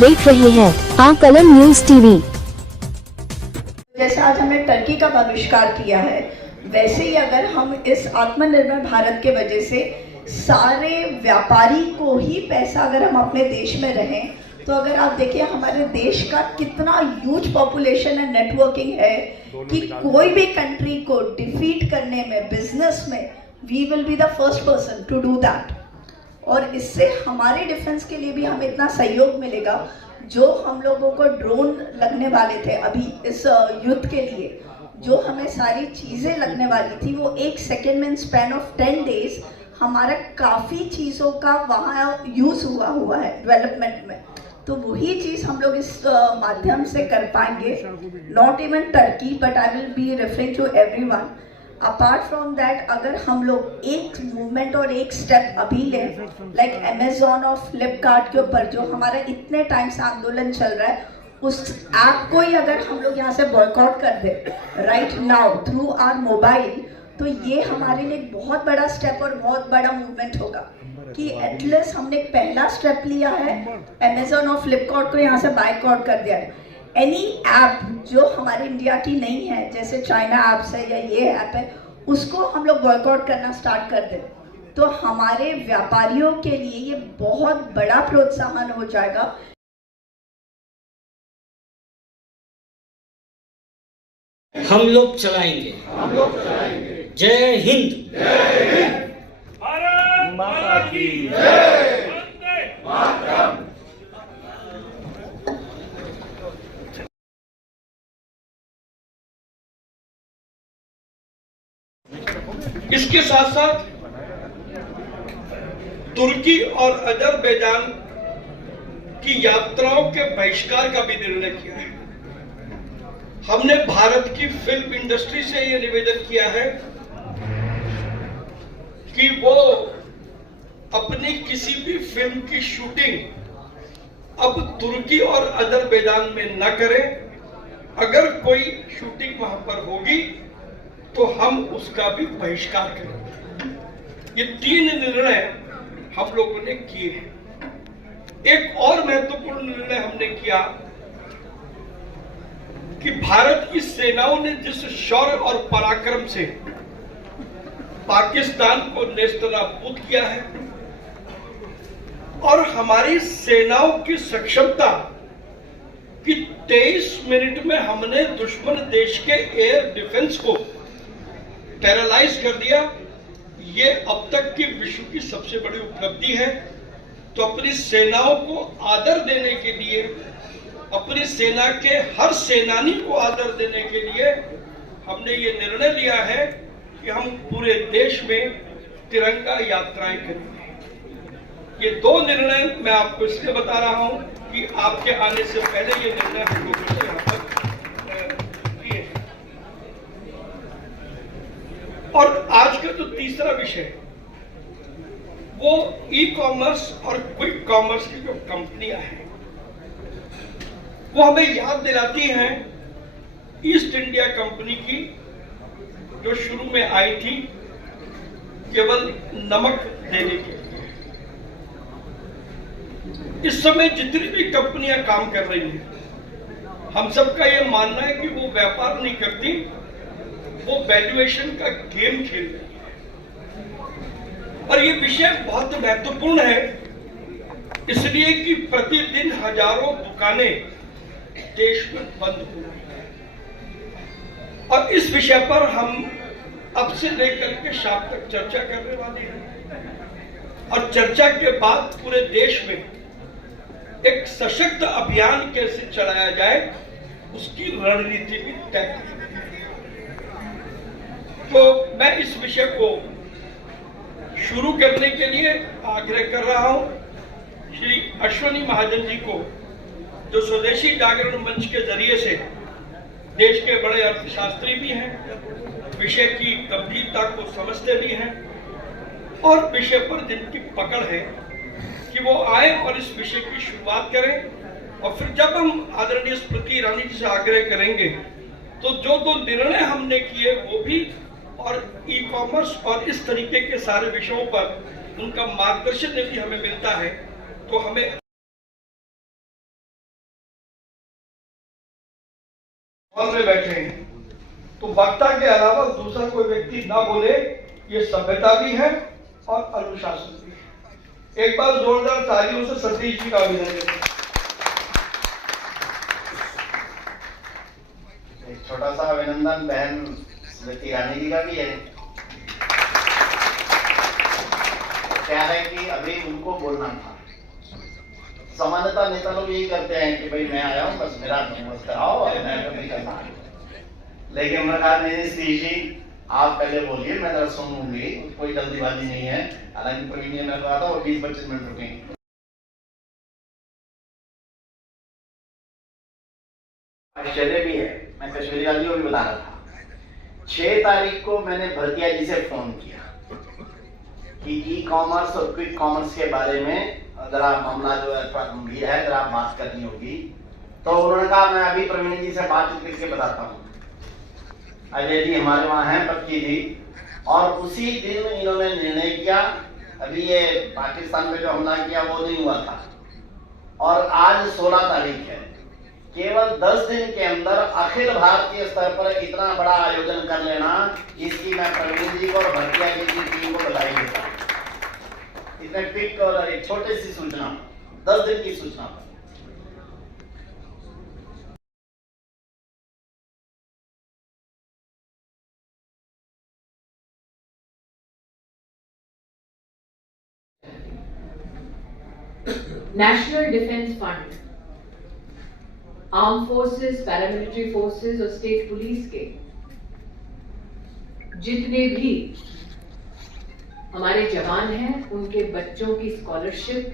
देख रहे हैं आकलन न्यूज टीवी। जैसे आज हमने टर्की का बहिष्कार किया है, वैसे ही अगर हम इस आत्मनिर्भर भारत के वजह से सारे व्यापारी को ही पैसा अगर हम अपने देश में रहें, तो अगर आप देखिए हमारे देश का कितना ह्यूज पॉपुलेशन है, नेटवर्किंग है कि कोई भी कंट्री को डिफीट करने में, बिजनेस में we will be the first person to do that. और इससे हमारे डिफेंस के लिए भी हमें इतना सहयोग मिलेगा। जो हम लोगों को ड्रोन लगने वाले थे अभी इस युद्ध के लिए, जो हमें सारी चीज़ें लगने वाली थी, वो 1 सेकेंड में स्पैन ऑफ 10 डेज हमारा काफ़ी चीज़ों का वहाँ यूज़ हुआ है डेवलपमेंट में। तो वही चीज़ हम लोग इस माध्यम से कर पाएंगे। Not even Turkey but I will be referring to everyone. Apart from that, अगर हम लोग एक मूवमेंट और एक स्टेप अभी लें, लाइक अमेजोन और फ्लिपकार्ट के ऊपर जो हमारा इतने टाइम से आंदोलन चल रहा है, उस ऐप को ही अगर हम लोग यहाँ से बॉयकॉट कर दे right now through our mobile, तो ये हमारे लिए एक बहुत बड़ा स्टेप और बहुत बड़ा मूवमेंट होगा कि एटलीस्ट हमने एक पहला स्टेप लिया है, अमेजोन और फ्लिपकार्ट को यहाँ से बायकॉट कर दिया है। एनी ऐप जो हमारे इंडिया की नहीं है, जैसे चाइना ऐप्स है या ये ऐप है, उसको हम लोग बॉयकॉट करना स्टार्ट कर दें, तो हमारे व्यापारियों के लिए ये बहुत बड़ा प्रोत्साहन हो जाएगा। हम लोग चलाएंगे। जय हिंद। भारत माता की जय। वंदे मातरम। इसके साथ साथ तुर्की और अजरबैजान की यात्राओं के बहिष्कार का भी निर्णय किया है। हमने भारत की फिल्म इंडस्ट्री से यह निवेदन किया है कि वो अपनी किसी भी फिल्म की शूटिंग अब तुर्की और अजरबैजान में न करें। अगर कोई शूटिंग वहां पर होगी तो हम उसका भी बहिष्कार करेंगे। ये 3 निर्णय हम लोगों ने किए हैं। एक और महत्वपूर्ण निर्णय हमने किया कि भारत की सेनाओं ने जिस शौर्य और पराक्रम से पाकिस्तान को नेस्तनाबूद किया है, और हमारी सेनाओं की सक्षमता कि 23 मिनट में हमने दुश्मन देश के एयर डिफेंस को पैरालाइज कर दिया, ये अब तक की विश्व की सबसे बड़ी उपलब्धि है। तो अपनी सेनाओं को आदर देने के लिए, अपनी सेना के हर सेनानी को आदर देने के लिए हमने ये निर्णय लिया है कि हम पूरे देश में तिरंगा यात्राएं करेंगे। ये 2 निर्णय मैं आपको इसलिए बता रहा हूं कि आपके आने से पहले ये निर्णय हम लोगों ने यहाँ पर लिए। और आज का जो तीसरा विषय, वो ई कॉमर्स और क्विक कॉमर्स की जो कंपनियां हैं, वो हमें याद दिलाती हैं ईस्ट इंडिया कंपनी की, जो शुरू में आई थी केवल नमक देने के लिए। इस समय जितनी भी कंपनियां काम कर रही हैं, हम सबका ये मानना है कि वो व्यापार नहीं करती, वो वैल्यूएशन का गेम खेल रही है। और ये विषय बहुत महत्वपूर्ण है, इसलिए कि प्रतिदिन हजारों दुकानें देश में बंद हो रही हैं। और इस विषय पर हम अब से लेकर के शाम तक चर्चा करने वाले हैं, और चर्चा के बाद पूरे देश में एक सशक्त अभियान कैसे चलाया जाए, उसकी रणनीति भी तय की। तो मैं इस विषय को शुरू करने के लिए आग्रह कर रहा हूं श्री अश्वनी महाजन जी को, जो स्वदेशी जागरण मंच के जरिए से देश के बड़े अर्थशास्त्री भी हैं, विषय की गंभीरता को समझते भी हैं, और विषय पर जिनकी पकड़ है कि वो आए और इस विषय की शुरुआत करें। और फिर जब हम आदरणीय स्मृति ईरानी जी से आग्रह करेंगे, तो जो 2 निर्णय हमने किए वो भी, और ई कॉमर्स और इस तरीके के सारे विषयों पर उनका मार्गदर्शन यदि हमें मिलता है तो हमें हॉल में बैठे हैं, तो वक्ता के अलावा दूसरा कोई व्यक्ति ना बोले, ये सभ्यता भी है और अनुशासन भी है। एक बार जोरदार तालियों से सतीश जी का अभिनंदन। एक छोटा सा अभिनंदन बहन स्मृति ईरानी जी का भी है। क्या है कि अभी उनको बोलना था। सामान्यतः नेता लोग यही करते हैं कि भाई मैं आया हूँ, बस मेरा बस कराओ और मैं कभी करना। लेकिन मैंने कहा नहीं सतीश जी आप पहले बोलिए, मैं जरा सुन लूंगी, कोई जल्दीबाजी नहीं है। हालांकि प्रवीण जी ने कहा था वो 20-25 मिनट रुकेंगे। आश्चर्य भी है, मैं कश्मीरी वाली को भी बता रहा था। 6 तारीख को मैंने भरतिया जी से फोन किया कि ई कॉमर्स और क्विक कॉमर्स के बारे में जरा मामला जो है गंभीर है, जरा बात करनी होगी। तो उन्होंने कहा मैं अभी प्रवीण जी से बातचीत करके बताता हूँ। अजय जी हमारे वहाँ हैं, पक्की जी, और उसी दिन इन्होंने निर्णय किया। अभी ये पाकिस्तान पे जो हमला किया वो नहीं हुआ था, और आज 16 तारीख है। केवल 10 दिन के अंदर अखिल भारतीय स्तर पर इतना बड़ा आयोजन कर लेना, इसकी मैं प्रवीण जी को और भटिया जी की टीम को बधाई देता हूँ। इतने क्विक और एक छोटी सी सूचना, 10 दिन की सूचना पर। National defence fund, arm forces, paramilitary forces और स्टेट पुलिस के जितने भी हमारे जवान हैं, उनके बच्चों की स्कॉलरशिप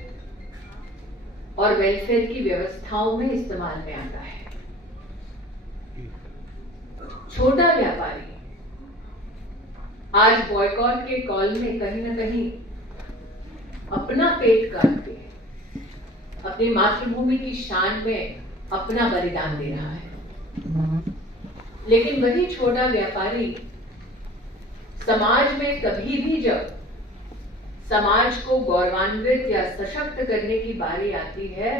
और वेलफेयर की व्यवस्थाओं में इस्तेमाल में आता है। छोटा व्यापारी आज बॉयकॉट के कॉल में कहीं ना कहीं अपना पेट काट के अपनी मातृभूमि की शान में अपना बलिदान दे रहा है। लेकिन वही छोटा व्यापारी समाज में कभी भी जब समाज को गौरवान्वित या सशक्त करने की बारी आती है,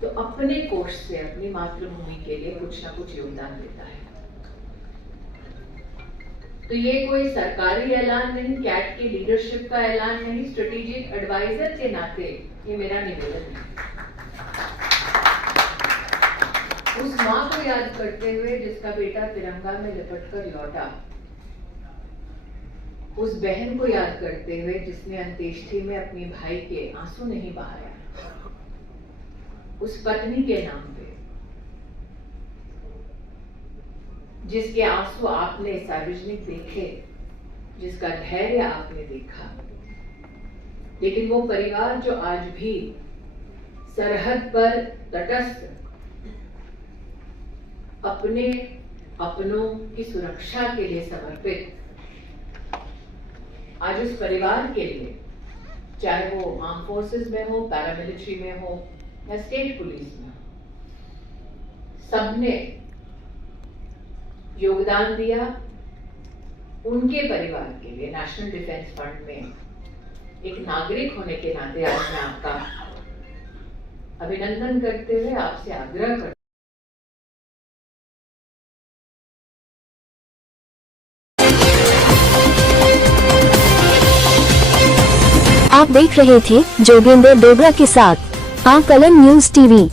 तो अपने कोष से अपनी मातृभूमि के लिए कुछ ना कुछ योगदान देता है। तो ये कोई सरकारी ऐलान नहीं, कैट की लीडरशिप का ऐलान नहीं, स्ट्रेटेजिक एडवाइजर के नाते ये मेरा निवेदन है। उस माँ को याद करते हुए जिसका बेटा तिरंगा में लिपटकर लौटा, उस बहन को याद करते हुए जिसने अंत्येष्टि में अपने भाई के आंसू नहीं बहाया, उस पत्नी के नाम पे जिसके आंसू आपने सार्वजनिक देखे, जिसका धैर्य आपने देखा, लेकिन वो परिवार जो आज भी सरहद पर तटस्थ अपने अपनों की सुरक्षा के लिए समर्पित, आज उस परिवार के लिए, चाहे वो आर्म फोर्सेस में हो, पैरामिलिट्री में हो या स्टेट पुलिस में, सबने योगदान दिया। उनके परिवार के लिए नेशनल डिफेंस फंड में एक नागरिक होने के नाते आज मैं आपका अभिनंदन करते हुए आपसे आग्रह करती आप देख रहे थे जोगेंद्र डोगरा के साथ आकलन न्यूज टीवी।